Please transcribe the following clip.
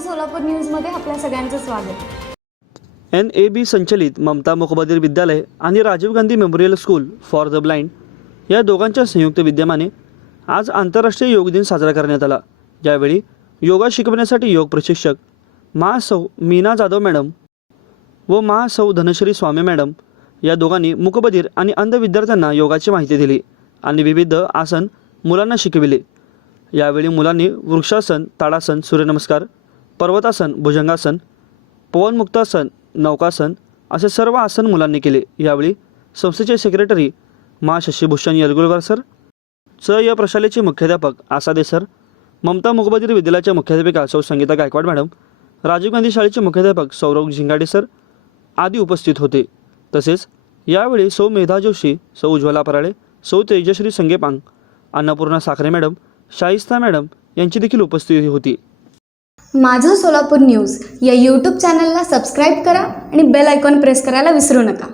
सोलापूर न्यूजमध्ये आपल्या सगळ्यांचं स्वागत. एन ए बी संचलित ममता मुखबधीर विद्यालय आणि Rajiv Gandhi memorial school for the blind या दोघांच्या संयुक्त विद्यमाने आज आंतरराष्ट्रीय योग दिन साजरा करण्यात आला. यावेळी योगा शिकवण्यासाठी योग प्रशिक्षक महासौ मीना जाधव मॅडम व महासौ धनश्री स्वामी मॅडम या दोघांनी मुकबधीर आणि अंध विद्यार्थ्यांना योगाची माहिती दिली आणि विविध आसन मुलांना शिकविले. यावेळी मुलांनी वृक्षासन ताडासन सूर्यनमस्कार पर्वतासन भुजंगासन पवनमुक्तासन नौकासन असे सर्व आसन मुलांनी केले. यावेळी संस्थेचे सेक्रेटरी मा. शशीभूषण यलगुलकर सर च. या. प्रशालेचे मुख्याध्यापक आसादे सर ममता मुखबधीर विद्यालयाच्या मुख्याध्यापिका सौ. संगीता गायकवाड मॅडम राजीव गांधी शाळेचे मुख्याध्यापक सौरव झिंगाडे सर आदी उपस्थित होते. तसेच यावेळी सौ. मेधा जोशी सौ. उज्ज्वला पराळे सौ. तेजश्री संगेपांग अन्नपूर्णा साखरे मॅडम शाहिस्ता मॅडम यांची देखील उपस्थिती होती. माझं सोलापूर न्यूज या यूट्यूब चॅनलला सबस्क्राईब करा आणि बेल आयकॉन प्रेस करायला विसरू नका.